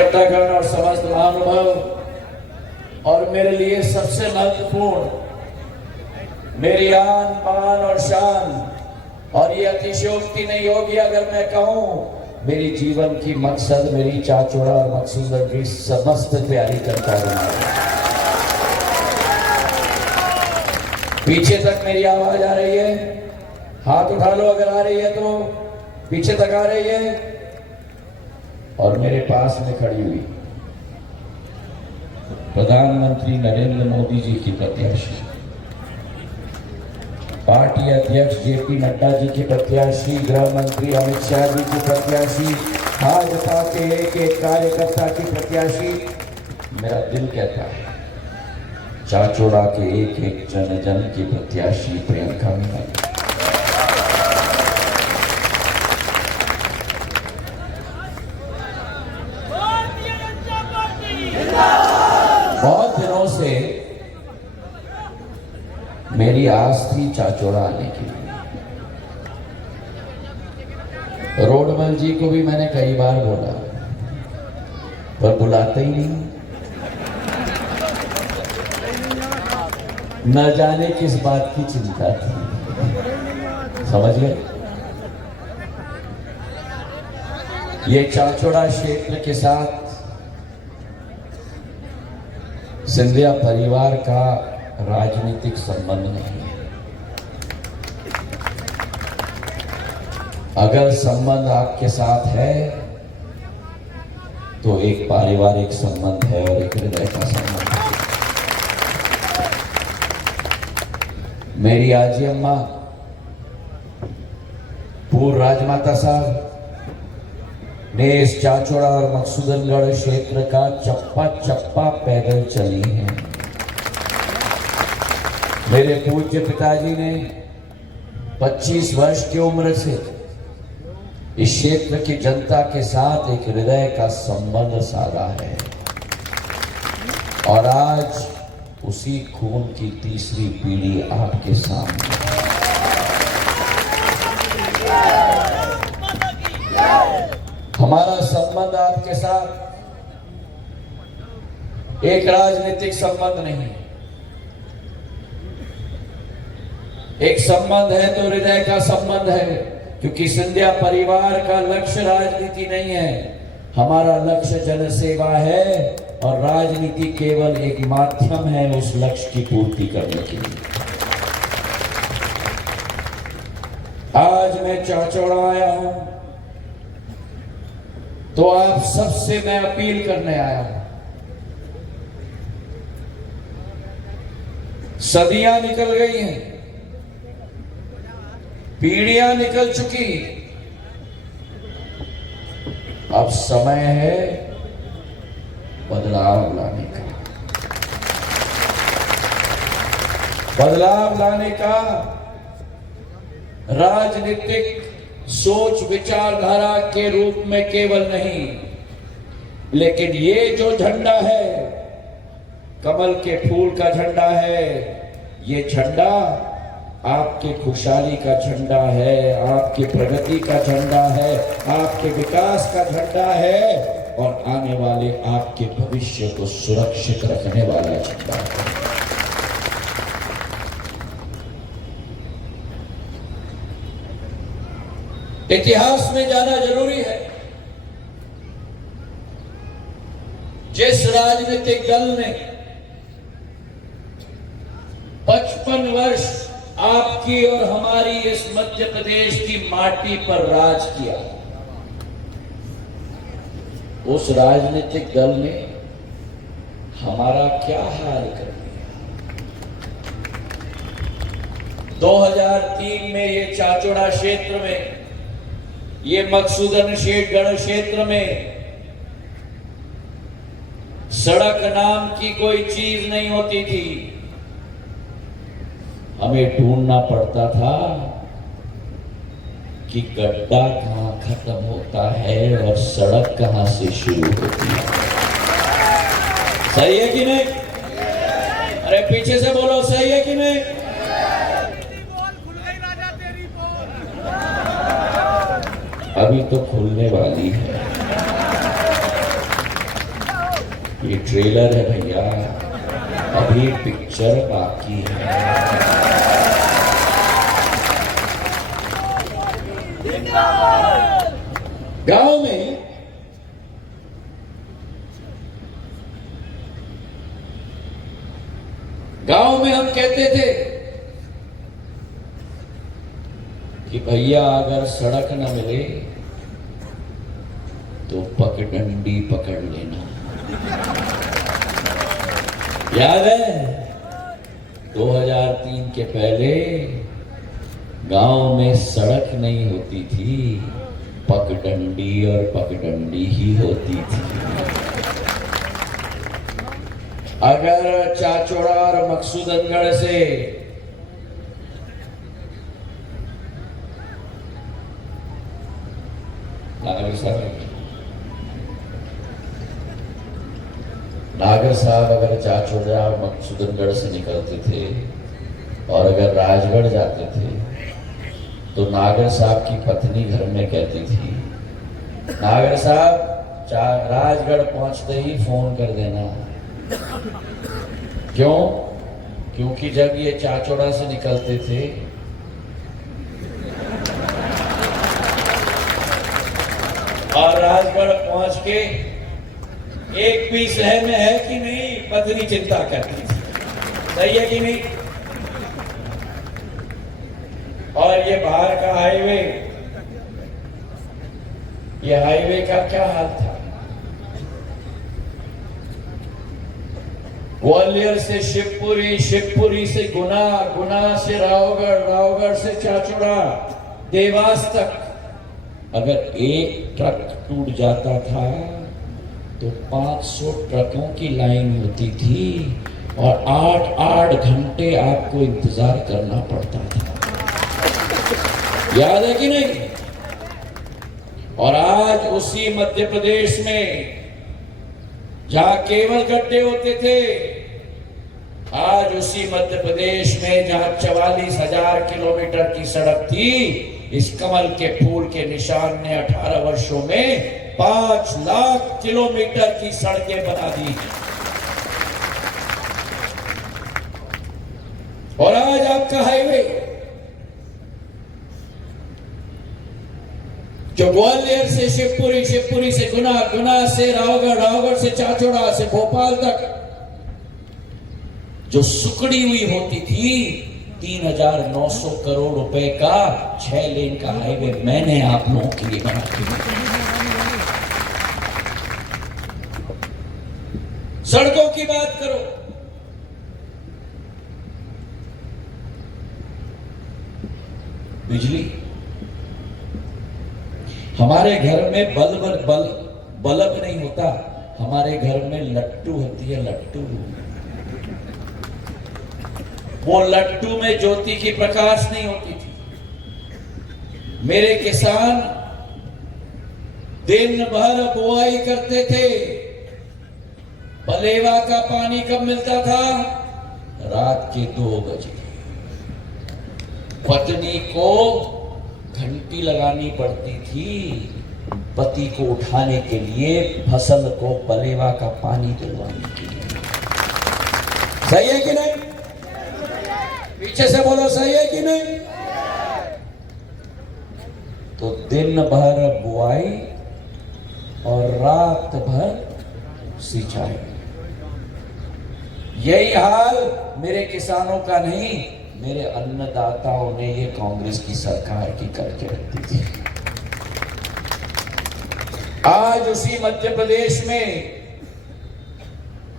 उत्तराखंड और समस्त महानुभाव और मेरे लिए सबसे महत्वपूर्ण मेरी आन बान और शान, और ये अतिशयोक्ति नहीं होगी अगर मैं कहूं मेरी जीवन की मकसद मेरी चाचोड़ा और मकसूदन की समस्त प्यारी जनता बनाए। पीछे तक मेरी आवाज आ रही है? हाथ उठा लो अगर आ रही है तो। पीछे तक आ रही है? और मेरे पास में खड़ी हुई प्रधानमंत्री नरेंद्र मोदी जी की प्रत्याशी, पार्टी अध्यक्ष जेपी नड्डा जी की प्रत्याशी, गृह मंत्री अमित शाह जी की प्रत्याशी, भाजपा के एक एक कार्यकर्ता की प्रत्याशी, मेरा दिल कहता है चाचोड़ा के एक एक जन जन की प्रत्याशी प्रियंका मीना। बहुत दिनों से मेरी आस थी चाचोड़ा आने की। रोडमल जी को भी मैंने कई बार बोला, पर बुलाते ही नहीं। न जाने किस बात की चिंता थी, समझ गए? ये चाचोड़ा क्षेत्र के साथ सिंधिया परिवार का राजनीतिक संबंध नहीं है। अगर संबंध आपके साथ है तो एक पारिवारिक संबंध है और एक हृदय का संबंध है। मेरी आजी अम्मा पूर्व राजमाता साहब ने इस चाचोड़ा और मकसूदनगढ़ क्षेत्र का चप्पा चप्पा पैदल चली है। मेरे पूज्य पिताजी ने 25 वर्ष की उम्र से इस क्षेत्र की जनता के साथ एक हृदय का संबंध साधा है, और आज उसी खून की तीसरी पीढ़ी आपके सामने। हमारा संबंध आपके साथ एक राजनीतिक संबंध नहीं, एक संबंध है तो हृदय का संबंध है, क्योंकि सिंधिया परिवार का लक्ष्य राजनीति नहीं है। हमारा लक्ष्य जनसेवा है और राजनीति केवल एक माध्यम है उस लक्ष्य की पूर्ति करने के लिए। आज मैं चाचोड़ा आया हूं तो आप सबसे मैं अपील करने आया हूं। सदियां निकल गई हैं, पीढ़ियां निकल चुकी, अब समय है बदलाव लाने का। बदलाव लाने का राजनीतिक सोच विचारधारा के रूप में केवल नहीं, लेकिन ये जो झंडा है कमल के फूल का झंडा है, ये झंडा आपके खुशहाली का झंडा है, आपकी प्रगति का झंडा है, आपके विकास का झंडा है, और आने वाले आपके भविष्य को सुरक्षित रखने वाला झंडा है। इतिहास में जाना जरूरी है। जिस राजनीतिक दल ने 55 वर्ष आपकी और हमारी इस मध्य प्रदेश की माटी पर राज किया, उस राजनीतिक दल ने हमारा क्या हाल कर दिया। 2003 में ये चाचोड़ा क्षेत्र में, ये मकसूदनगढ़ क्षेत्र में सड़क नाम की कोई चीज नहीं होती थी। हमें ढूंढना पड़ता था कि गड्ढा कहां खत्म होता है और सड़क कहां से शुरू होती है। सही है कि नहीं? अरे पीछे से बोलो, सही है कि नहीं? अभी तो खुलने वाली है। ये ट्रेलर है भैया, अभी पिक्चर बाकी है। गांव में हम कहते थे कि भैया अगर सड़क न मिले तो पगडंडी पकड़ लेना। याद है 2003 के पहले गांव में सड़क नहीं होती थी, पगडंडी और पगडंडी ही होती थी। अगर चाचौड़ा और मकसूदनगढ़ से नागर साहब अगर चाचौड़ा और मकसूदनगढ़ से निकलते थे और अगर राजगढ़ जाते थे तो नागर साहब की पत्नी घर में कहती थी, नागर साहब राजगढ़ पहुंचते ही फोन कर देना। क्यों? क्योंकि जब ये चाचौड़ा से निकलते थे और राजगढ़ पहुंच के एक भी शहर में है कि नहीं, पत्नी चिंता करती थी। सही है कि नहीं? और ये बाहर का हाईवे, ये हाईवे का क्या हाल था? ग्वालियर से शिवपुरी, शिवपुरी से गुना, गुना से रावगढ़, रावगढ़ से चाचौड़ा, देवास तक अगर एक ट्रक टूट जाता था तो 500 ट्रकों की लाइन होती थी और 8-8 घंटे आपको इंतजार करना पड़ता था। याद है कि नहीं? और आज उसी मध्य प्रदेश में जहां केवल गड्ढे होते थे, आज उसी मध्य प्रदेश में जहां 44,000 किलोमीटर की सड़क थी, इस कमल के फूल के निशान ने 18 वर्षों में 5 लाख किलोमीटर की सड़कें बना दी। और आज आपका हाईवे जो ग्वालियर से शिवपुरी, शिवपुरी से गुना, गुना से रावगढ़, रावगढ़ से चाचौड़ा से भोपाल तक जो सुकड़ी हुई होती थी, 3,900 करोड़ रुपए का 6 लेन का हाईवे मैंने आप लोगों के लिए बना दिया। सड़कों की बात करो, बिजली, हमारे घर में बल्ब नहीं होता, हमारे घर में लट्टू होती है, लट्टू। वो लट्टू में ज्योति की प्रकाश नहीं होती थी। मेरे किसान दिन भर बुआई करते थे। पलेवा का पानी कब मिलता था? रात के 2 बजे। पत्नी को घंटी लगानी पड़ती थी पति को उठाने के लिए, फसल को पलेवा का पानी दिलवाने के लिए। सही है कि नहीं? पीछे से बोलो, सही है कि नहीं? तो दिन भर बुआई और रात भर सिंचाई। यही हाल मेरे किसानों का नहीं, मेरे अन्नदाताओं ने ये कांग्रेस की सरकार की करके रख दी थी। आज उसी मध्य प्रदेश में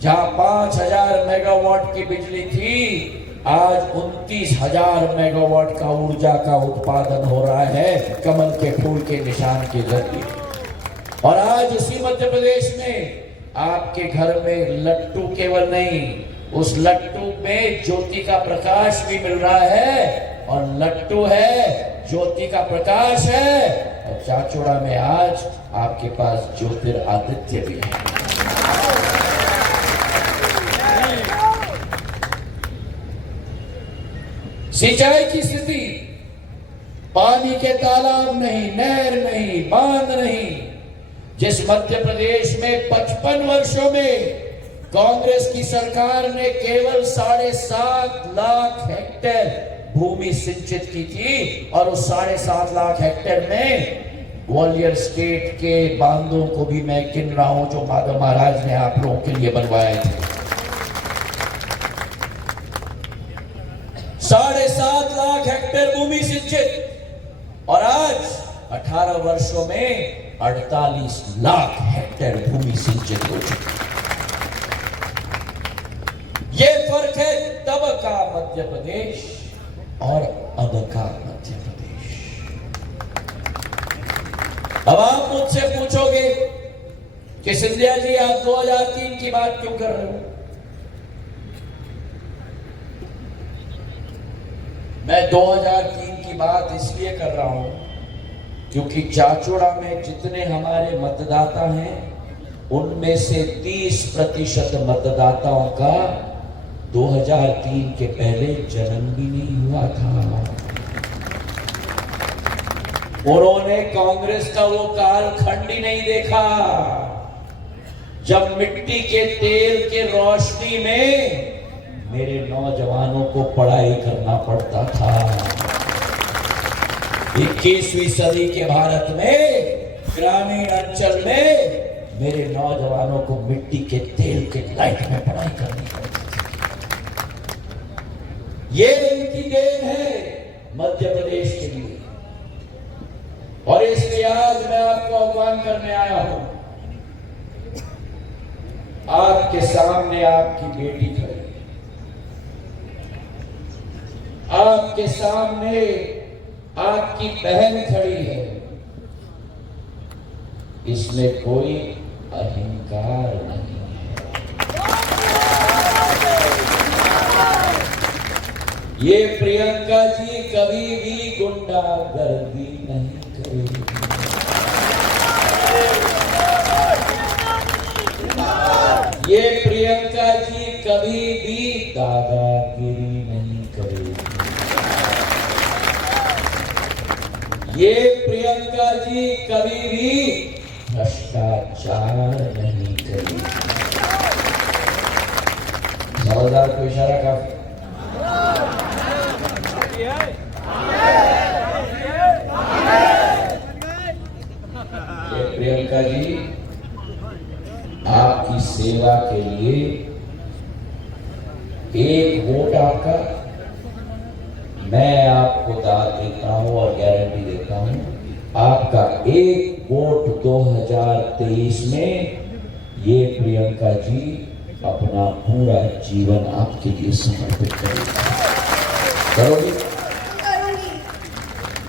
जहां 5,000 मेगावाट की बिजली थी, आज 29,000 मेगावाट का ऊर्जा का उत्पादन हो रहा है कमल के फूल के निशान के जरिए। और आज उसी मध्य प्रदेश में आपके घर में लट्टू केवल नहीं, उस लट्टू में ज्योति का प्रकाश भी मिल रहा है, और लट्टू है, ज्योति का प्रकाश है, और चाचौड़ा में आज आपके पास ज्योतिरादित्य भी है। सिंचाई की स्थिति, पानी के तालाब नहीं, नहर नहीं, बांध नहीं। जिस मध्य प्रदेश में 55 वर्षों में कांग्रेस की सरकार ने केवल 7.5 लाख हेक्टेयर भूमि सिंचित की थी और उस 7.5 लाख हेक्टेयर में ग्वालियर स्टेट के बांधों को भी मैं गिन रहा हूं जो माधव महाराज ने आप लोगों के लिए बनवाए थे। 7.5 लाख हेक्टेयर भूमि सिंचित और आज 18 वर्षों में 48 लाख हेक्टेयर भूमि सिंचित हो चुकी। ये फर्क है तब का मध्य प्रदेश और अब का मध्य प्रदेश। अब आप मुझसे पूछोगे कि सिंधिया जी आप 2003 की बात क्यों कर रहे हो? मैं 2003 की बात इसलिए कर रहा हूं क्योंकि चाचौड़ा में जितने हमारे मतदाता हैं उनमें से 30% मतदाताओं का 2003 के पहले जन्म भी नहीं हुआ था। उन्होंने कांग्रेस का वो कालखंड ही नहीं देखा जब मिट्टी के तेल के रोशनी में मेरे नौजवानों को पढ़ाई करना पड़ता था। 21वीं सदी के भारत में ग्रामीण अंचल में मेरे नौजवानों को मिट्टी के तेल के लाइट में पढ़ाई करनी पड़ती थी। ये इनकी देन है मध्य प्रदेश के लिए और इसलिए आज मैं आपको आह्वान करने आया हूं। आपके सामने आपकी बेटी खड़ी है, आपके सामने आपकी बहन खड़ी है। इसमें कोई अहंकार नहीं है। ये प्रियंका जी कभी भी गुंडागर्दी नहीं करेगी। ये प्रियंका जी कभी भी दादागिरी नहीं करेगी। ये प्रियंका जी कभी भी भ्रष्टाचार नहीं करेगी। समझदार को इशारा काफी। प्रियंका जी आपकी सेवा के लिए एक वोट आपका मैं आपको दाद देता हूं और गारंटी देता हूं आपका एक वोट 2023 में ये प्रियंका जी अपना पूरा जीवन आपके लिए समर्पित करेगी। करोगी? करूंगी,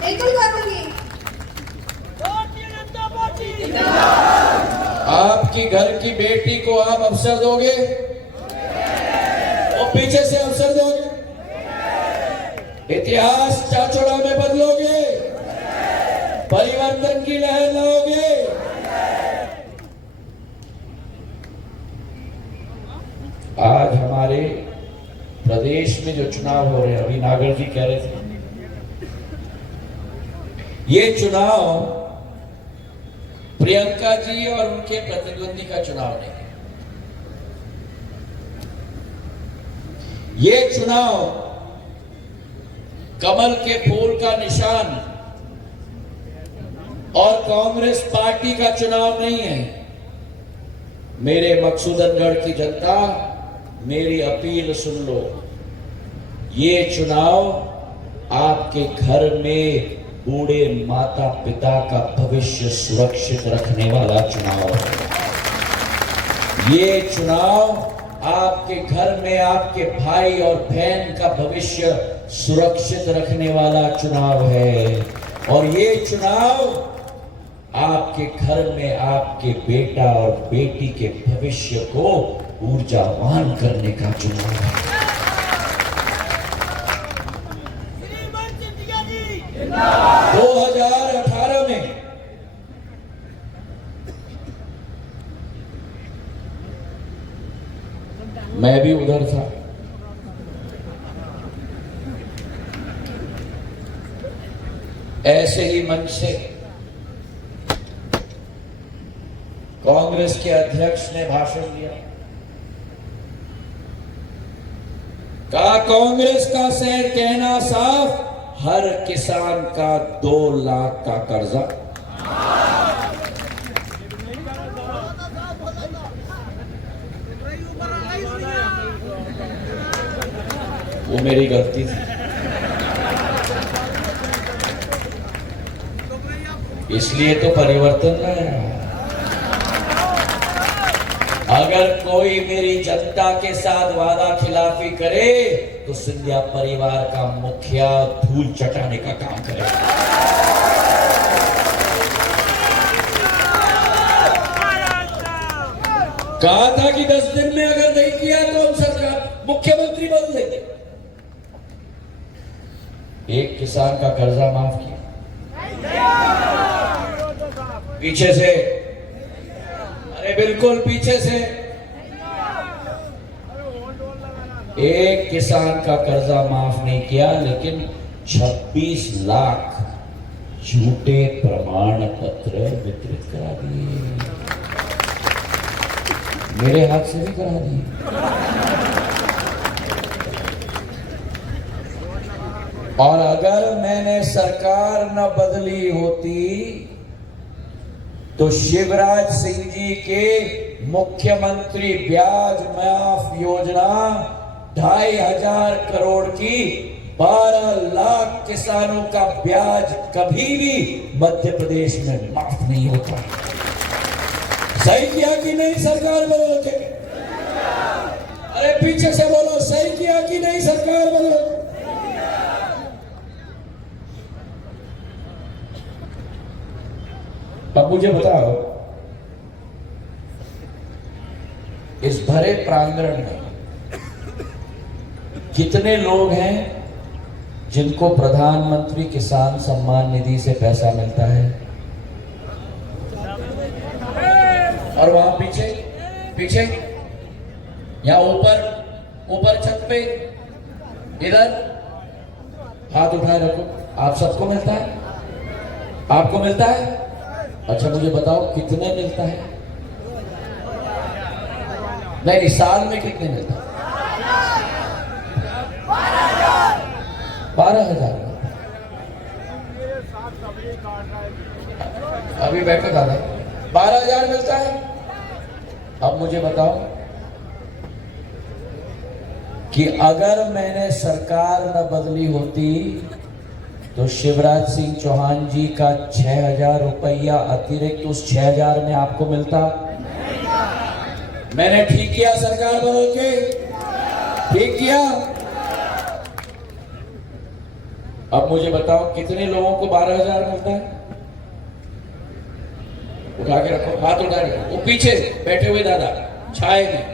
बिल्कुल करूंगी। आपकी घर की बेटी को आप अवसर दोगे और पीछे से अवसर दोगे? इतिहास चाचौड़ा में बदलोगे? परिवर्तन की लहर लाओगे? आज हमारे प्रदेश में जो चुनाव हो रहे हैं, अभी नागर जी कह रहे थे, ये चुनाव प्रियंका जी और उनके प्रतिद्वंदी का चुनाव नहीं है। ये चुनाव कमल के फूल का निशान और कांग्रेस पार्टी का चुनाव नहीं है। मेरे मकसूदनगढ़ की जनता, मेरी अपील सुन लो। ये चुनाव आपके घर में बूढ़े माता पिता का भविष्य सुरक्षित रखने वाला चुनाव है। ये चुनाव आपके घर में आपके भाई और बहन का भविष्य सुरक्षित रखने वाला चुनाव है। और ये चुनाव आपके घर में आपके बेटा और बेटी के भविष्य को ऊर्जावान करने का चुनाव है। 2018 में मैं भी उधर था। ऐसे ही मंच से कांग्रेस के अध्यक्ष ने भाषण दिया का कांग्रेस का शहर कहना साफ, हर किसान का 2 लाख का कर्जा। वो मेरी गलती थी, इसलिए तो परिवर्तन लाया। अगर कोई मेरी जनता के साथ वादा खिलाफी करे तो सिंधिया परिवार का मुखिया धूल चटाने का काम करेगा। कहा था कि 10 दिन में अगर नहीं किया तो हम सरकार मुख्यमंत्री बदल देंगे। एक किसान का कर्जा माफ किया, पीछे से, अरे बिल्कुल पीछे से, एक किसान का कर्जा माफ नहीं किया, लेकिन 26 लाख झूठे प्रमाण पत्र वितरित करा दिए, मेरे हाथ से भी करा दिए। और अगर मैंने सरकार न बदली होती तो शिवराज सिंह जी के मुख्यमंत्री ब्याज माफ योजना 2,500 करोड़ की 12 लाख किसानों का ब्याज कभी भी मध्य प्रदेश में माफ नहीं होता। सही किया कि नहीं सरकार बदल के? अरे पीछे से बोलो, सही किया कि नहीं सरकार बदल? अब मुझे बताओ, इस भरे प्रांगण में कितने लोग हैं जिनको प्रधानमंत्री किसान सम्मान निधि से पैसा मिलता है? और वहां पीछे पीछे, या ऊपर छत पे, इधर हाथ उठाए रखो, आप सबको मिलता है? आपको मिलता है? अच्छा मुझे बताओ कितने मिलता है? नहीं, साल में कितने मिलता है? 12,000। अभी बैठे दादा, 12,000 मिलता है। अब मुझे बताओ कि अगर मैंने सरकार न बदली होती तो शिवराज सिंह चौहान जी का 6,000 रुपया अतिरिक्त उस 6,000 में आपको मिलता? मैंने ठीक किया सरकार बदल के? ठीक किया? अब मुझे बताओ कितने लोगों को 12,000 मिलता है? उठा के रखो, हाथ उठा के। वो पीछे बैठे हुए दादा छाए में,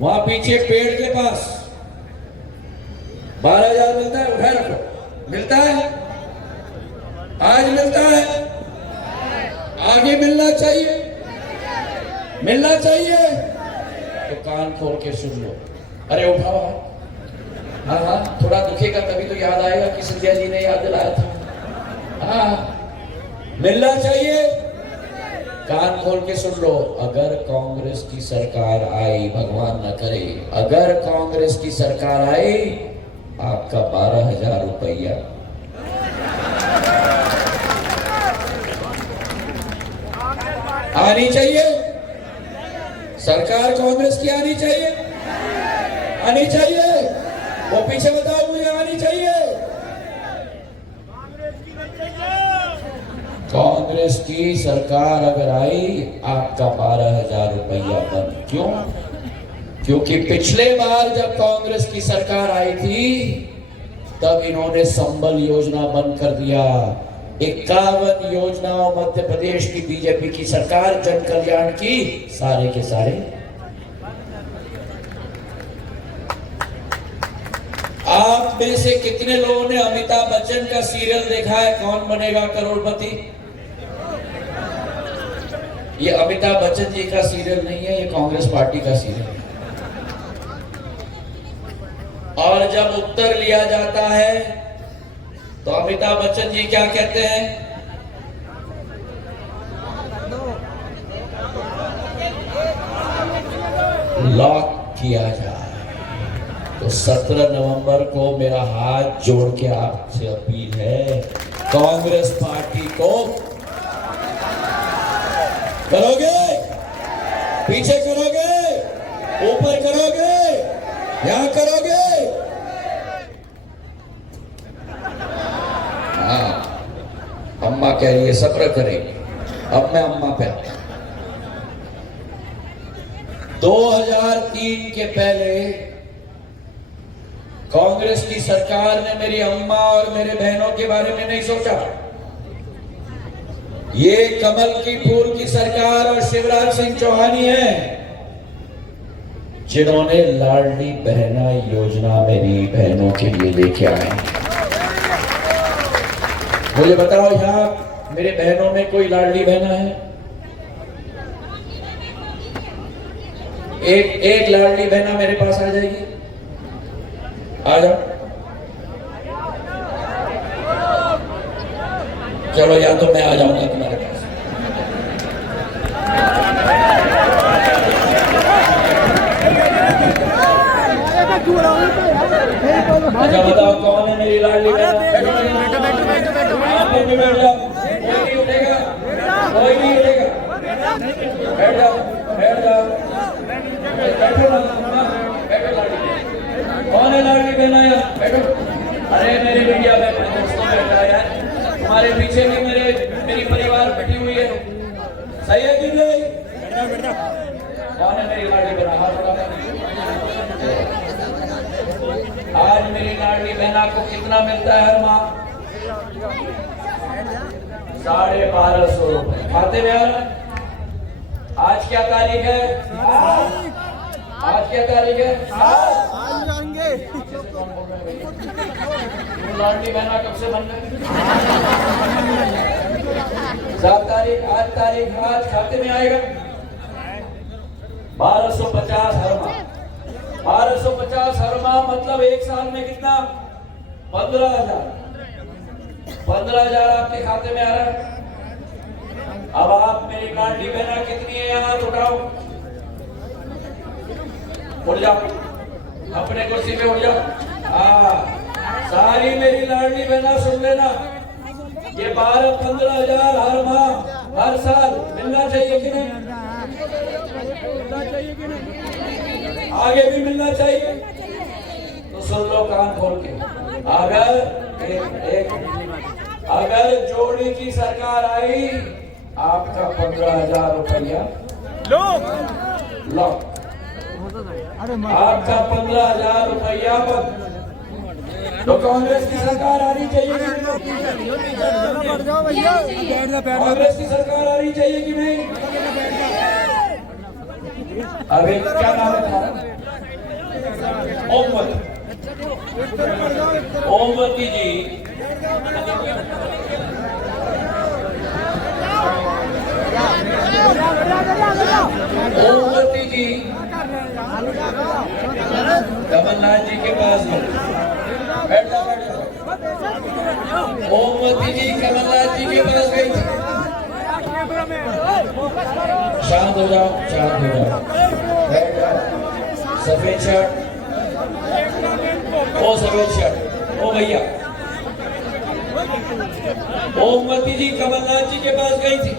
वहां पीछे पेड़ के पास 12,000 मिलता है, उठाए रखो। मिलता है? आज मिलता है? आगे मिलना चाहिए, मिलना चाहिए तो कान खोल के सुन लो। अरे उठाओ, हाँ हाँ, थोड़ा दुखेगा तभी तो याद आएगा कि सिंधिया जी ने याद दिलाया था। हाँ, मिलना चाहिए, कान खोल के सुन लो। अगर कांग्रेस की सरकार आई, भगवान न करे, अगर कांग्रेस की सरकार आई, आपका 12,000 रुपया आनी चाहिए। सरकार कांग्रेस की आनी चाहिए, आनी चाहिए। वो पीछे बताओ मुझे, आनी चाहिए। कांग्रेस की सरकार अगर आई, आपका 12,000 रुपया बंद। क्यों? क्योंकि पिछले बार जब कांग्रेस की सरकार आई थी तब इन्होंने संबल योजना बंद कर दिया। 51 योजनाओं मध्य प्रदेश की बीजेपी की सरकार, जन कल्याण की, सारे के सारे। आप में से कितने लोगों ने अमिताभ बच्चन का सीरियल देखा है, कौन बनेगा करोड़पति? ये अमिताभ बच्चन जी का सीरियल नहीं है, ये कांग्रेस पार्टी का सीरियल है। और जब उत्तर लिया जाता है तो अमिताभ बच्चन जी क्या कहते हैं? लॉक किया जाए। तो 17 नवंबर को मेरा हाथ जोड़ के आपसे अपील है, कांग्रेस पार्टी को करोगे, पीछे करोगे, ऊपर करोगे, यहां करोगे? हाँ, अम्मा कह रही है सब्र करेंगे। अब मैं अम्मा पे 2003 के पहले कांग्रेस की सरकार ने मेरी अम्मा और मेरे बहनों के बारे में नहीं सोचा। ये कमल की फूल की सरकार और शिवराज सिंह चौहान ही है जिन्होंने लाडली बहना योजना मेरी बहनों के लिए लेके आए। मुझे बताओ, यहां मेरे बहनों में कोई लाडली बहना है? एक लाडली बहना मेरे पास आ जाएगी, आ जाओ। चलो, या तो मैं आ जाऊंगा तुम्हारे पास। अच्छा बताओ, कौन है मेरी लाडली बहन? बैठ जाओ, कोई नहीं उठेगा, कोई नहीं उठेगा। बैठ जाओ, बैठ जाओ, बैठो ना, बैठो लाडली। कौन है लाडली बहन? यार बैठो। अरे मेरी बिटिया, मैं अपने दोस्तों बैठा यार, तुम्हारे पीछे भी मेरी परिवार बैठी हुई है, सही है कि नहीं? कौन है मेरी लाडली बहन? हाथ उठाओ। आज मेरी लाडली बहना को कितना मिलता है हर माह? 1250 रुपए खाते में आ रहा है। आज क्या तारीख है? आज क्या तारीख है? लाडली बहना कब से बन गई? 7 तारीख, 8 तारीख, आज खाते में आएगा 1250 हर माह। 1250 हर माह मतलब एक साल में कितना? 15,000। 15,000 आपके खाते में आ रहा है। अब आप मेरी लाडली बहना कितनी है? यहाँ उठाओ, उठ जाओ, अपने कुर्सी पे उठ जाओ। सारी मेरी लाडली बहना सुन लेना, ये 12-15,000 हर माह हर साल मिलना चाहिए कि नहीं? मिलना चाहिए कि नहीं? आगे भी मिलना चाहिए। तो सुन लो कान खोल के, अगर जोड़ी की सरकार आई, आपका 15,000 रुपया लो, आपका 15,000 रुपया बंद। तो कांग्रेस की सरकार आनी चाहिए कि नहीं? कांग्रेस की सरकार आनी चाहिए कि नहीं? अभी क्या नाम है तुम्हारा? ओमवती जी, ओमवती जी कमलनाथ जी के पास गई। बैठ जाओ, बैठ जाओ। ओमवती जी कमलनाथ जी के पास गई थी। शांत हो जाओ, शांत हो जाओ, बैठ जाओ। सफेद शर्ट, ओ सफेद शर्ट, ओ भैया। ओमवती जी कमलनाथ जी के पास गई थी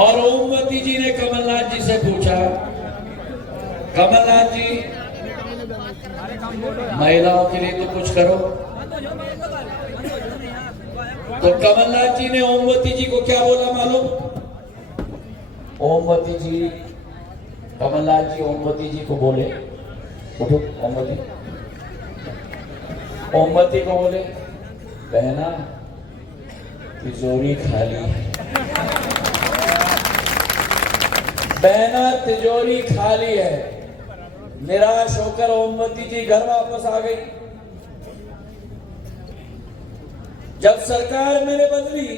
और ओमवती जी ने कमलनाथ जी से पूछा, कमलनाथ जी महिलाओं के लिए तो कुछ करो। तो कमलनाथ जी ने ओमवती जी को क्या बोला मालूम? ओमवती जी, कमलनाथ जी ओमवती जी को बोले, उठो ओमवती। ओमवती को बोले, बहना तिजोरी खाली है। बहना तिजोरी खाली है। निराश होकर ओमवती जी घर वापस आ गई। जब सरकार मैंने बदली,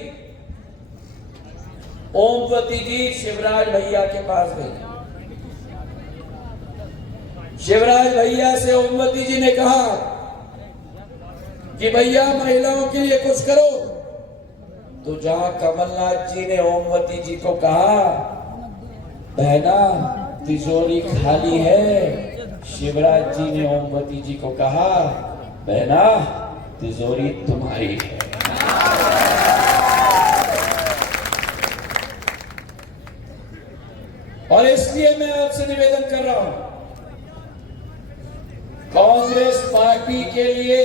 ओमवती जी शिवराज भैया के पास गई। शिवराज भैया से ओमवती जी ने कहा कि भैया महिलाओं के लिए कुछ करो। तो जहां कमलनाथ जी ने ओमवती जी को कहा, बहना तिजोरी खाली है, शिवराज जी ने ओमवती जी को कहा, बहना तिजोरी तुम्हारी है। और इसलिए मैं आपसे निवेदन कर रहा हूं, कांग्रेस पार्टी के लिए,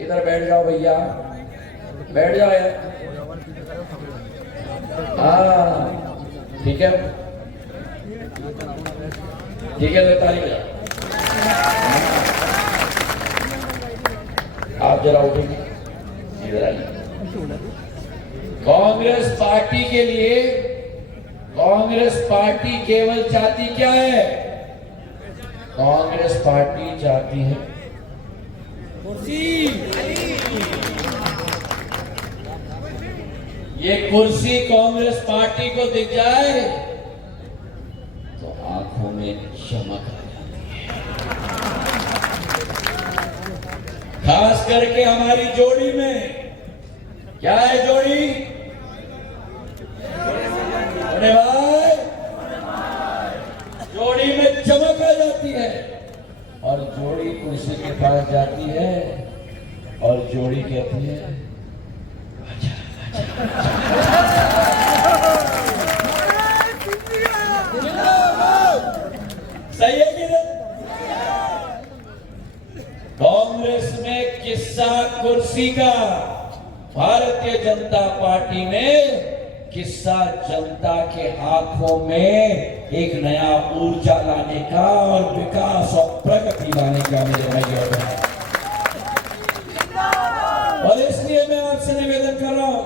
इधर बैठ जाओ भैया, बैठ जाओ यार। हाँ ठीक है, ठीक है, तो ताली बजाओ। आप जरा उठेंगे, इधर आइए। कांग्रेस पार्टी के लिए, कांग्रेस पार्टी केवल चाहती क्या है? कांग्रेस पार्टी चाहती है कुर्सी। ये कुर्सी कांग्रेस पार्टी को दिख जाए तो आंखों में चमक आ जाती है। खास करके हमारी जोड़ी में, क्या है जोड़ी? अरे भाई, जोड़ी में चमक आ जाती है। और जोड़ी कुर्सी के पास जाती है और जोड़ी कहती है, अच्छा, सही है कि नहीं? कांग्रेस में किस्सा कुर्सी का, भारतीय जनता पार्टी में किस्सा जनता के आंखों में एक नया ऊर्जा लाने का और विकास और प्रगति लाने का मेरे भाइयों है। और इसलिए मैं आपसे निवेदन कर रहा हूं,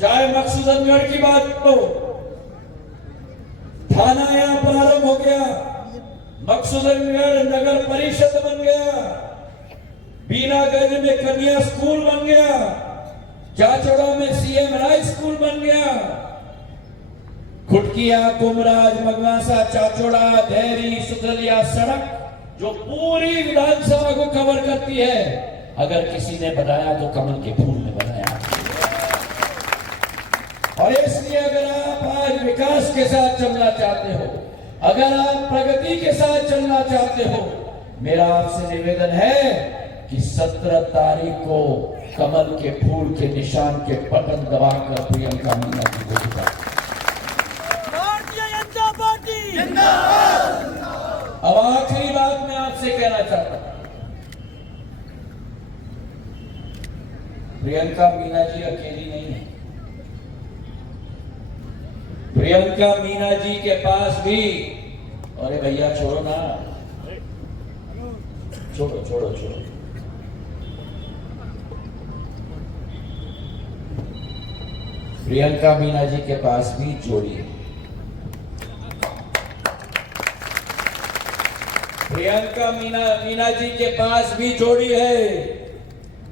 चाहे मकसूदनगढ़ की बात हो, थाना यहां प्रारंभ हो गया, मकसूदनगढ़ नगर परिषद बन गया, बीनागंज में कन्या स्कूल बन गया, चाचौड़ा में सीएम राय स्कूल बन गया, खुटकिया, कुमराज, मगवासा, चाचौड़ा, देहरी, सुतलिया सड़क जो पूरी विधानसभा को कवर करती है, अगर किसी ने बनाया तो कमल के फूल ने बनाया। और इसलिए अगर आप आज विकास के साथ चलना चाहते हो, अगर आप प्रगति के साथ चलना चाहते हो, मेरा आपसे निवेदन है कि 17 तारीख को कमल के फूल के निशान के बटन दबाकर प्रियंका मीना जी को जिता। भारतीय जनता पार्टी अब आखिरी बात मैं आपसे कहना चाहता हूं, प्रियंका मीना जी अकेली नहीं है। प्रियंका मीना जी के पास भी, अरे भैया छोड़ो ना, छोड़ो छोड़ो छोड़ो, प्रियंका मीना जी के पास भी जोड़ी है। प्रियंका मीना जी के पास भी जोड़ी है।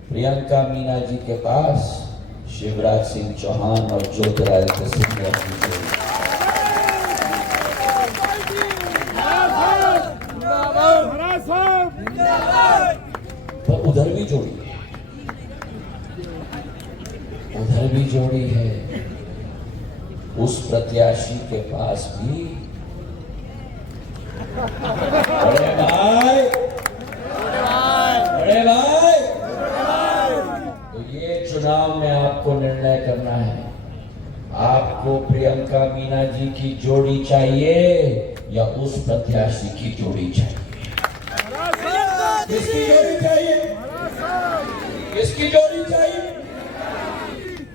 प्रियंका मीना जी के पास शिवराज सिंह चौहान और ज्योतिरादित्य सिंधिया की जोड़ी। तो उधर भी जोड़ी है, उधर भी जोड़ी है। उस प्रत्याशी के पास भी, बड़े भाई, बड़े भाई, तो ये चुनाव में आपको निर्णय करना है, आपको प्रियंका मीना जी की जोड़ी चाहिए या उस प्रत्याशी की जोड़ी चाहिए? किसकी जोड़ी चाहिए? किसकी जोड़ी चाहिए?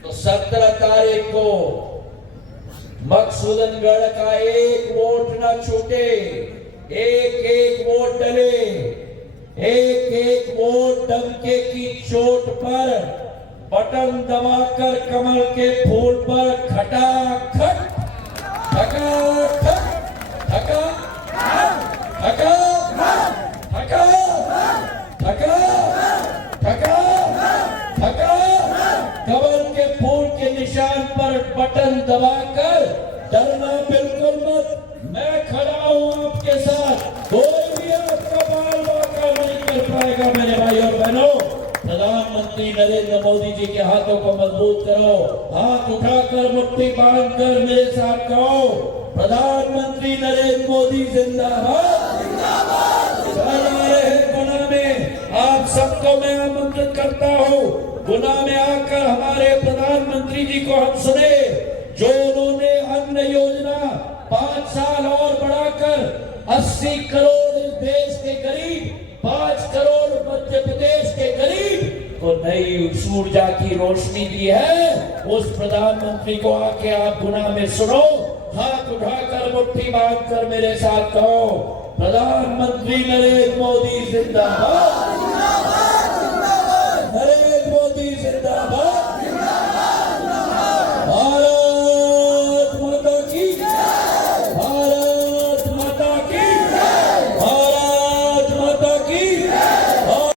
तो 17 तारीख को मकसूदनगढ़ का एक वोट न छूटे, एक एक वोट डले, एक एक वोट डंके की चोट पर बटन दबाकर कमल के फूल पर खटाखट, खटाखट, खटा, खटा, खटा, खटा, खटा, खटा, कमल के फूल के निशान पर बटन दबाकर डरना बिल्कुल मत। मैं खड़ा हूं आपके साथ, कोई भी आपका बाल वाका नहीं कर पाएगा। मेरे भाई और बहनों, प्रधानमंत्री नरेंद्र मोदी जी के हाथों को मजबूत करो, हाथ उठाकर मुट्ठी बांधकर मेरे साथ कहो, प्रधानमंत्री नरेंद्र मोदी जिंदाबाद चल रहे हैं गुना में। आप सबको मैं आमंत्रित करता हूँ, गुना में आकर हमारे प्रधानमंत्री जी को हम सुने, जो उन्होंने अन्न योजना 5 साल और बढ़ाकर 80 करोड़ इस देश के गरीब, 5 करोड़ मध्य प्रदेश के गरीब को नई ऊर्जा की रोशनी दी है। उस प्रधानमंत्री को आके आप गुना में सुनो, हाथ उठाकर मुट्ठी बांधकर मेरे साथ कहो, प्रधानमंत्री नरेंद्र मोदी जिंदाबाद।